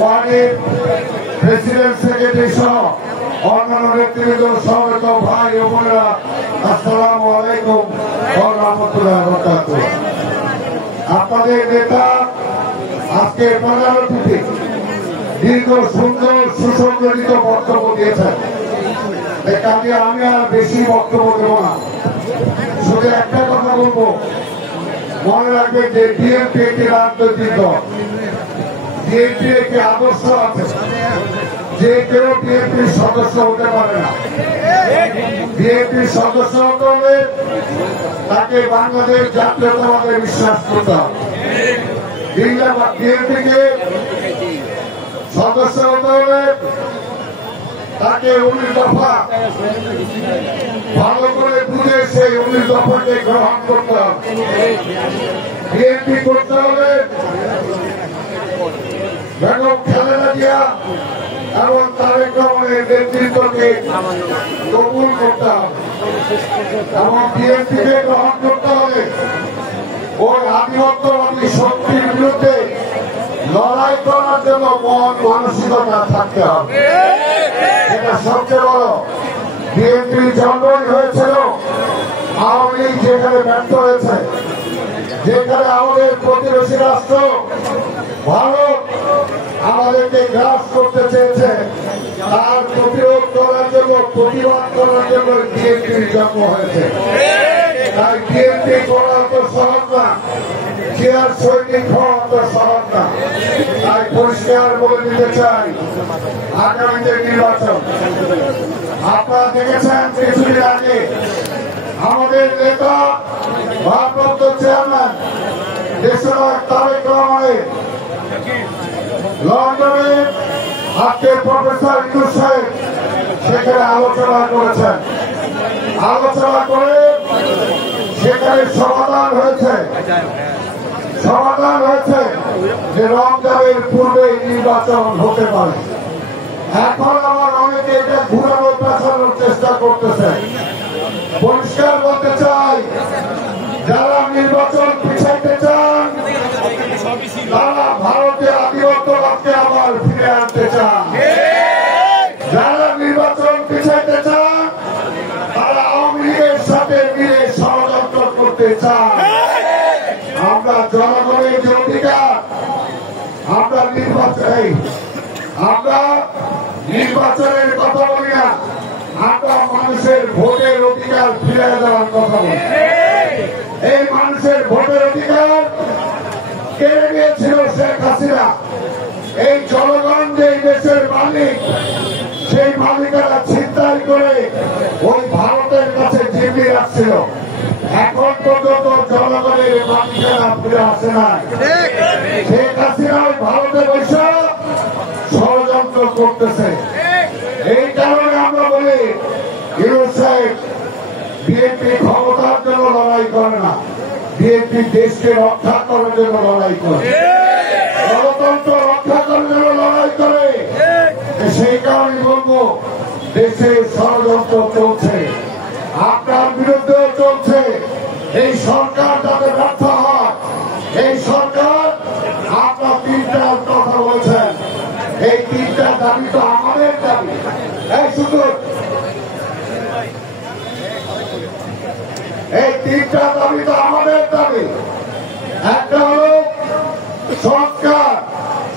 ওয়ার্ডের president secretary সহ অন্যান্য নেতৃবৃন্দ সমবেত ভাই ও বোনেরা, আসসালামু আলাইকুম ওয়া রাহমাতুল্লাহি ওয়া বারাকাতুহু। আপনাদের নেতা আজকে 15টিতে দীর্ঘ সুন্দর সুসংগঠিত বক্তব্য দিয়েছেন। কাজে আমি আর বেশি বক্তব্য দেব না, শুধু একটা কথা বলবো, মনে রাখবে যে বিএনপি একটি রাজনৈতিক দল, বিএনপি একটি আদর্শ আছে, যে কেউ বিএনপির সদস্য হতে পারে না। বিএনপির সদস্য হতে হলে তাকে বাংলাদেশ জাতীয়তাবাদে বিশ্বাস করতে হবে। বিএনপিকে সদস্য হতে হলে তাকে 19 দফা ভালো করে বুঝে সেই 19 দফাকে গ্রহণ করতে হবে। বিএনপি করতে হবে বেগম খালেদা জিয়া এবং তারেক রহমানের নেতৃত্বকে কবুল করতে হবে এবং বিএনপিকে গ্রহণ করতে হবে। ওই আধিপত্যবাদী শক্তির বিরুদ্ধে লড়াই করার জন্য মন মানসিকতা থাকতে হবে। এটা সবচেয়ে বড়। বিএনপির জন্মই হয়েছিল আওয়ামী লীগ যেখানে ব্যর্থ হয়েছে, যেখানে আমাদের প্রতিবেশী রাষ্ট্র ভারত আমাদেরকে গ্রাস করতে চেয়েছে, তার প্রতিরোধ করার জন্য, প্রতিবাদ করার জন্য বিএনপির জন্ম হয়েছে। তাই বিএনপি করা তো সহজ না, চেয়ার সৈনিক হওয়া তো সহজ না। তাই পরিষ্কার বলে দিতে চাই, আগামীতে নির্বাচন আপনারা দেখেছেন কিছুদিন আগে আমাদের নেতা ভারপ্রাপ্ত চেয়ারম্যান দেশনায়ক তারেক রহমানের লন্ডনে আজকে প্রফেসর ইউনূস সাহেব সেখানে আলোচনা করেছেন। আলোচনা করে সেখানে সমাধান হয়েছে যে রমজানের পূর্বে নির্বাচন হতে পারে। এখন আমার অনেকে এটা ঘুরানো পেছানোর চেষ্টা করতেছে। পরিষ্কার বলতে চাই, যারা নির্বাচন পিছাইতে চান তারা ভারতের আধিপত্যবাদকে আবার ফিরে আনতে চান। যারা নির্বাচন পিছাইতে চান তারা আওয়ামী লীগের সাথে মিলে ষড়যন্ত্র করতে চান। আমরা জনগণের যে অধিকার, আমরা নির্বাচনের কথা বলি না, আমরা মানুষের ভোটের অধিকার ফিরে দেওয়ার কথা বলি। এই মানুষের ভোটের অধিকার কেড়ে নিয়েছিল শেখ হাসিনা। এই জনগণ যে দেশের মালিক, সেই মালিকেরা ছিনতাই করে ওই ভারতের কাছে জিম্মি রাখছিল। এখন পর্যন্ত জনগণের মালিকেরা ফিরে আসে না। শেখ হাসিনা ওই ভারতে বসে ষড়যন্ত্র করতেছে। এই কারণে আমরা বলি, ইউনূস সাহেব বিএনপি ক্ষমতার জন্য লড়াই করে না, বিএনপি দেশকে রক্ষা করার জন্য লড়াই করে, গণতন্ত্র রক্ষা করার জন্য লড়াই করে। সেই কারণে বলবো, দেশে ষড়যন্ত্র চলছে, আপনার বিরুদ্ধেও চলছে। এই সরকার যাতে ব্যর্থ হয়, এই সরকার আপনার 3টার কথা বলছেন, এই 3টা দাবি তো আমাদের দাবি। এই শুধু এই 3টা দাবি তো আমাদের দাবি। একটা হল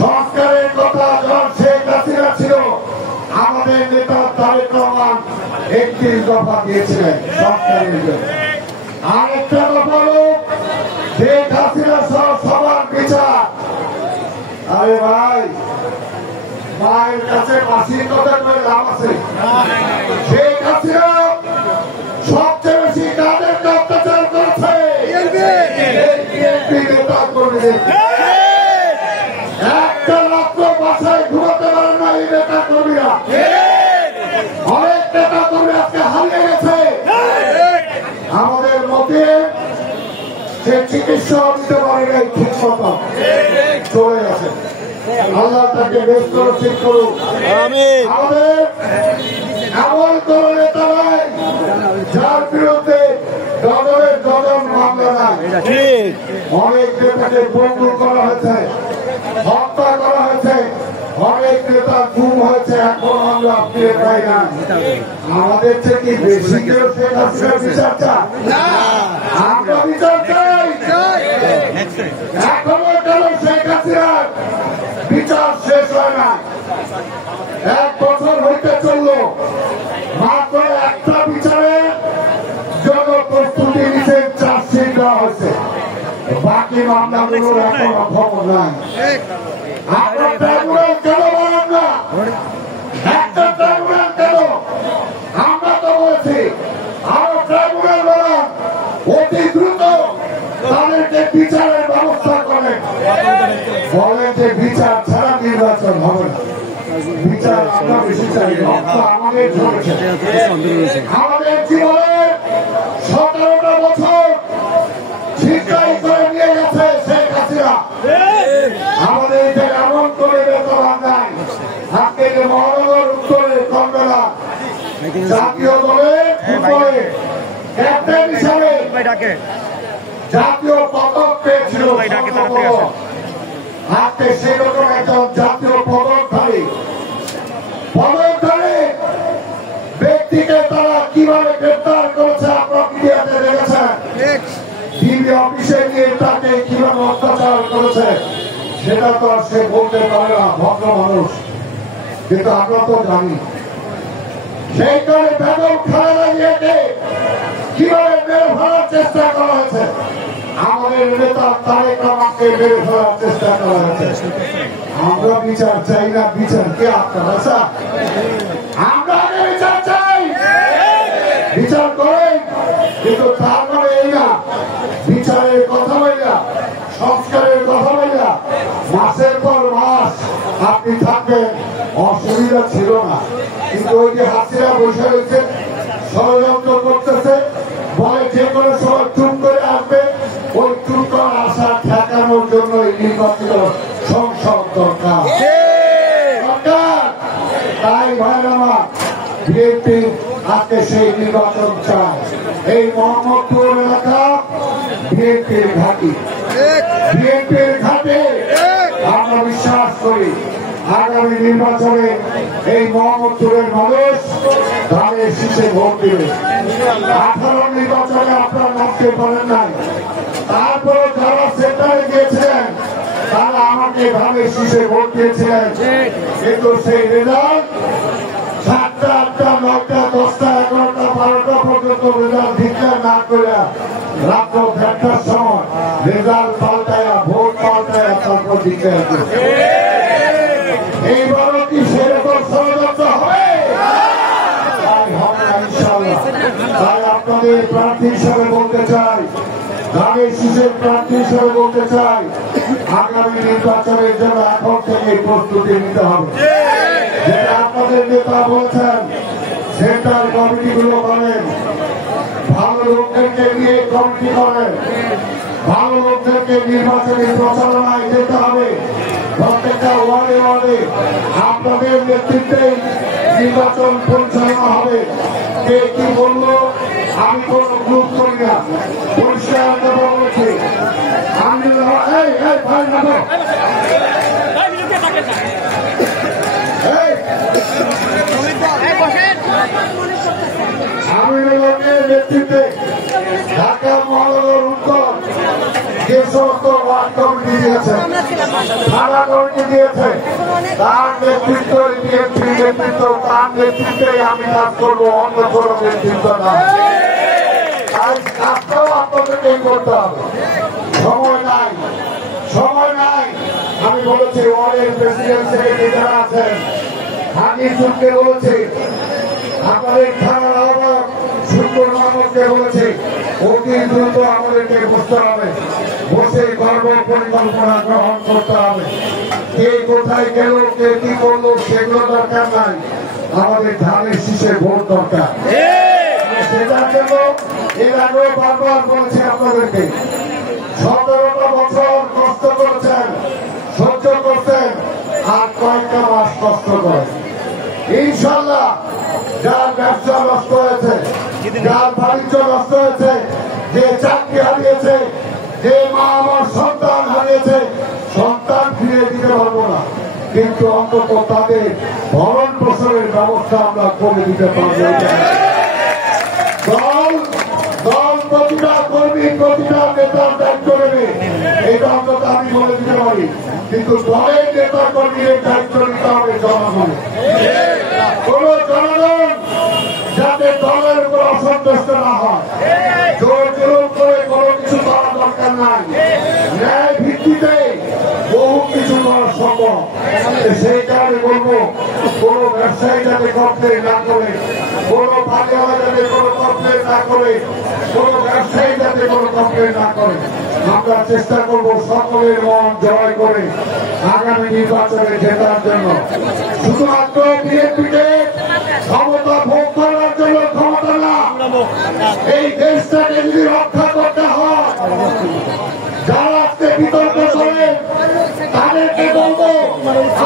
সংস্কারের কথা যখন শেখ হাসিনা ছিল, আমাদের নেতা তারেক রহমান 31 দফা দিয়েছিলেন সংস্কারের জন্য। আরেকটা দফা হল শেখ হাসিনা সহ সবার বিচার। আরে ভাই, মায়ের কাছে মাসির কথা করে লাভ আছে? শেখ হাসিনা সবচেয়ে বেশি কাদেরকে অত্যাচার করেছে? একটা রাত্র বাসায় ঘুমাতে পারে না এই নেতা কর্মীরা। অনেক নেতা কর্মী আজকে হারিয়ে গেছে। আমাদের মতে সে চিকিৎসা দিতে পারে নাই ঠিক মতো, চলে গেছে। আল্লাহ তাকে বেশ করে ঠিক করুক। আমাদের এমন কোন নেতা নাই যার বিরুদ্ধে ডজনের ডজন মামলা নাই। অনেক নেতাকে বন্ধু করা হয়েছে, হত্যা করা হয়েছে, অনেক নেতা গুম হয়েছে, এখন আমরা ফিরে পাই না। আমাদের থেকে বেশি কেউ শেখ হাসিনার বিচার চায়? আমরা বিচার চাই। এখনো কেন শেখ হাসিনার বিচার শেষ হয় না? 1 বছর হইতে চললো, মাত্র একটা বিচারে জন্য প্রস্তুতি নিতে চার্জশিট দেওয়া হয়েছে, বাকি মামলাগুলোর এখনো খবর নাই। আপনার ট্রাইব্যুনাল কেন বলেন না? একটা ট্রাইব্যুনাল কেন? আমরা তো বলছি আরো ট্রাইব্যুনাল বলেন, অতি দ্রুত তাদেরকে বিচারের ব্যবস্থা করেন। বলেন যে বিচার ছাড়া নির্বাচন হবে না। বিচার আমরা বেশি চাই, রক্ত আমাদের ঝরেছে। আমাদের জীবনে 17টা বছর ছিনতাই করে নিয়ে গেছে শেখ হাসিনা। আমাদের এমন করে বেতন নাই। আজকে যে মহানগর উত্তরে কমবেলা জাতীয় দলে ফুটবলে ক্যাপ্টেন হিসাবে জাতীয় পদক পেয়েছিল। আজকে সেরকম একজন জাতীয় পদকধারী ব্যক্তিকে তারা কিভাবে গ্রেপ্তার করেছে আপনারা মিডিয়াতে দেখেছেন। ডিবি অফিসে নিয়ে তাকে কিভাবে অত্যাচার করেছে সেটা তো আর সে বলতে পারে না, ভদ্র মানুষ। কিন্তু আমরা তো জানি সেই কারণে বেগম খালেদা জিয়াকে কিভাবে মেরে ফেলার চেষ্টা করা হয়েছে, আমাদের নেতা তারেক রহমানকে মেরে ফেলার চেষ্টা করা হয়েছে। আমরা বিচার চাই না, বিচার কে আপনারা চান? আমরা আগে বিচার চাই, বিচার করেন। কিন্তু তার মানে এই না বিচারের কথা বললা, সংস্কারের কথা বললা মাসের পর মাস আপনি থাকবেন, অসুবিধা ছিল না। কিন্তু ওই যে হাসিনা বসে রয়েছে, ষড়যন্ত্র করতেছে, বলে যে কোনো সময় চুপ করে আসবে, ওই চুপ করার আশা ঠেকানোর জন্য নির্বাচিত সংসদ দরকার। তাই ভাইরামা বিএনপি আজকে সেই নির্বাচন চায়। এই মোহাম্মদপুর এলাকা বিএনপির ঘাঁটি, বিএনপির ঘাটে আমরা বিশ্বাস করি আগামী নির্বাচনে এই মোহাম্মদপুরের মানুষ ধানের শীষে ভোট দেবে। 18 নির্বাচনে আপনার নামতে পারেন নাই, তারপরে যারা সেন্টারে গিয়েছিলেন তারা আমাকে ধানের শীষে ভোট দিয়েছিলেন। কিন্তু সেই রেজাল্ট 7টা, 8টা, 9টা, 10টা, 11টা, 12টা পর্যন্ত রেজাল্ট ডিক্লেয়ার না করে রাত্র 1:30টার সময় রেজাল্ট পাল্টায়া, ভোট পাল্টায়া তারপর ডিক্লেয়ার করেছে। এইবারও কি সেরকম ষড়যন্ত্র হবে? তাই আপনাদের প্রার্থী হিসাবে বলতে চাই, ধানের শীষের প্রার্থী হিসাবে বলতে চাই, আগামী নির্বাচনের জন্য এখন থেকে প্রস্তুতি নিতে হবে। যেটা আপনাদের নেতা বলছেন, সেন্ট্রাল কমিটিগুলো করেন, ভালো লোকদেরকে নিয়ে কমিটি করেন, ভালো লোকদেরকে নির্বাচনী প্রচারণায় যেতে হবে। প্রত্যেকটা ওয়ার্ডে ওয়ার্ডে আপনাদের নেতৃত্বে নির্বাচন পরিচালনা হবে। কে কি বললো আমি কোন গ্রুপ করি না, পরিষ্কার বলেছি। আমি লোকের নেতৃত্বে ঢাকা মহানগর উত্তর যে সমস্ত ওয়ার্ড কমিটি দিয়েছে, থানা কমিটি দিয়েছে, তার নেতৃত্ব বিএনপি নেতৃত্ব, তার নেতৃত্বে আমি কাজ করবো, অন্য কোন নেতৃত্ব না। তাই কাজটাও আপনাদেরকেই করতে হবে। সময় নাই, সময় নাই। আমি বলেছি ওয়ার্ডের প্রেসিডেন্ট সেক্রেটারি যারা আছেন, হাকিমকে বলেছি, আপনাদের থানার আহ্বায়ক সুন্দর মাহমুদকে বলেছি, অতি দ্রুত আমাদেরকে বসতে হবে, বসে কর্ম পরিকল্পনা গ্রহণ করতে হবে। কে কোথায় গেল, কে কি করলো সেগুলো দরকার নাই, আমাদের ধানের শীষে ভোট দরকার। সেটার জন্য এর আগেও বারবার বলেছি আপনাদেরকে, 17টা বছর কষ্ট করেছেন, সহ্য করছেন, আর কয়েকটা মাস কষ্ট করেন। ইনশাল্লাহ যার ব্যবসা নষ্ট হয়েছে, যার বাণিজ্য নষ্ট হয়েছে, যে চাকরি হারিয়েছে, যে মা আমার সন্তান হারিয়েছে, সন্তান ফিরিয়ে দিতে পারবো না, কিন্তু অন্তত তাদের ভরণ পোষণের ব্যবস্থা আমরা করে দিতে পারবো। দল প্রতিটা কর্মী প্রতিটা নেতার দায়িত্ব নেবে, এটা অন্তত আমি বলে দিতে পারি, কিন্তু দলের নেতা কর্মীদের দায়িত্ব নিতে হবে জনগণ। কোন জনগণ যাতে দলের উপর অসন্তুষ্ট না হয়, জোর জোর করে কোনো কিছু করা দরকার নাই। ন্যায় ভিত্তিতে বহু কিছু করা সম্ভব। সেই কারণে বলবো, কোন ব্যবসায়ী যাতে কমপ্লেন না করে, কোন ভাগিয়ারা যাতে কোনো কমপ্লেন না করে, কোন ব্যবসায়ী যাতে কোনো কমপ্লেন না করে। আমরা চেষ্টা করবো সকলের মন জয় করে আগামী নির্বাচনে জেতার জন্য। শুধুমাত্র বিএনপিকে ক্ষমতা ভোগ করার জন্য ক্ষমতা না, এই দেশটাকে যদি রক্ষা করতে হয়, যারা আজকে বিতর্ক করে তাদেরকে বলবো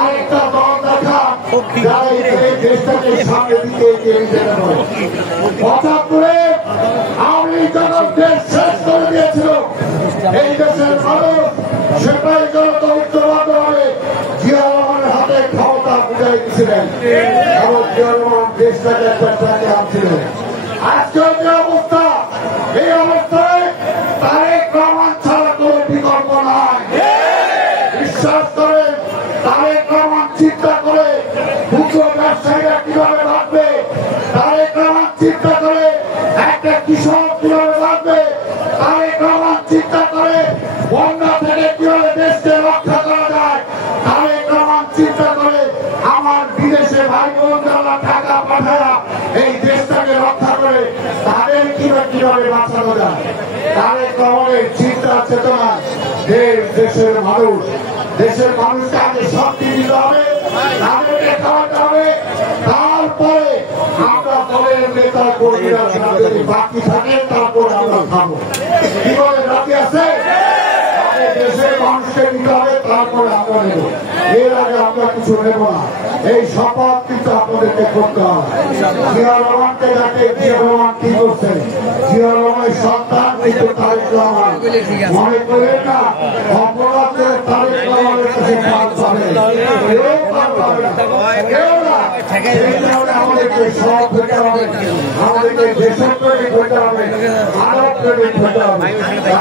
আরেকটা দল দেখা, যারা এই দেশটাকে সামনের দিকে এগিয়ে নিতে পারে। ৭৫-এ আওয়ামী লীগ যখন দেশ শেষ করে দিয়েছিল, এই দেশের মানুষ সেটাই জনতা ঐক্যবদ্ধ হবে জিয়া রহমানের হাতে ক্ষমতা বুঝাই দিয়েছিলেন এবং জিয়া রহমান দেশটাকে একটা ট্র্যাকে আনছিলেন। আজকের যে অবস্থা, এই অবস্থায় তারেক রহমান ছাড়া কোনো বিকল্প নাই। বিশ্বাস করে তারেক রহমান চিন্তা করে ক্ষুদ্র ব্যবসায়ীরা কিভাবে বাঁচবে, তারেক রহমান চিন্তা করে একটা কৃষক কিভাবে বাঁচবে, তারেক রহমান চিন্তা করে বন্যা থেকে কিভাবে দেশকে রক্ষা করা যায়, তারেক রহমান চিন্তা করে আমার বিদেশে ভাই বোন যারা টাকা পাঠায় এই দেশটাকে রক্ষা করে তাদের কিভাবে বাঁচানো যায়। তারেক রহমানের চিন্তা চেতনা দেশের মানুষকে আগে শক্তি দিতে হবে, তাদেরকে খাওয়াতে হবে, তারপরে আমরা দলের নেতা কর্মীরা যদি বাকি থাকে তারপর আমরা খাবো। কি বলে রাজি আছে? দেশের মানুষকে দিতে হবে, তারপরে আমরা নেব। এর আগে আমরা কিছু নেব না। এই শপথ কিন্তু আপনাদেরকে করতে হবে। জিয়া রহমানকে যাকে জিয়া রহমান কি করছেন, জিয়া রহমানের সন্তান কিন্তু তারেক রহমান। মনে করেন না অপরাধ করে তারেক রহমানের কাছে পাল পাবে, কেউ পাল পাবে না, কেউ না। এই কারণে আমাদেরকে সব হতে হবে, আমাদেরকে দেশপ্রেমিক হতে হবে, মানব প্রেমিক হতে হবে।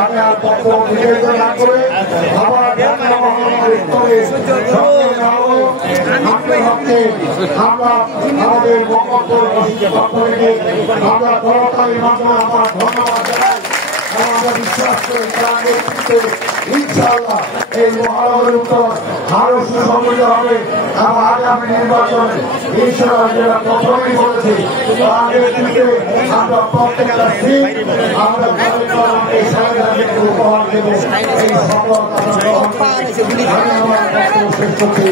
আমি আর বক্তব্য নিবেদন না করে আবার আমরা আমাদের আমরা করতালি মাধ্যমে আমার ধন্যবাদ জানাই। আমরা বিশ্বাস করি তার নেতৃত্বে ইনশাআল্লাহ এই মহানগরের উত্তর আরো সুসংগঠিত হবে। আমরা আগামী নির্বাচনে ইনশাআল্লাহ যেটা প্রথমেই বলেছি, তার নেতৃত্বে আমরা প্রত্যেকটা সিট আমরা উপহার দেব। এই সফলতা শেষ করছি।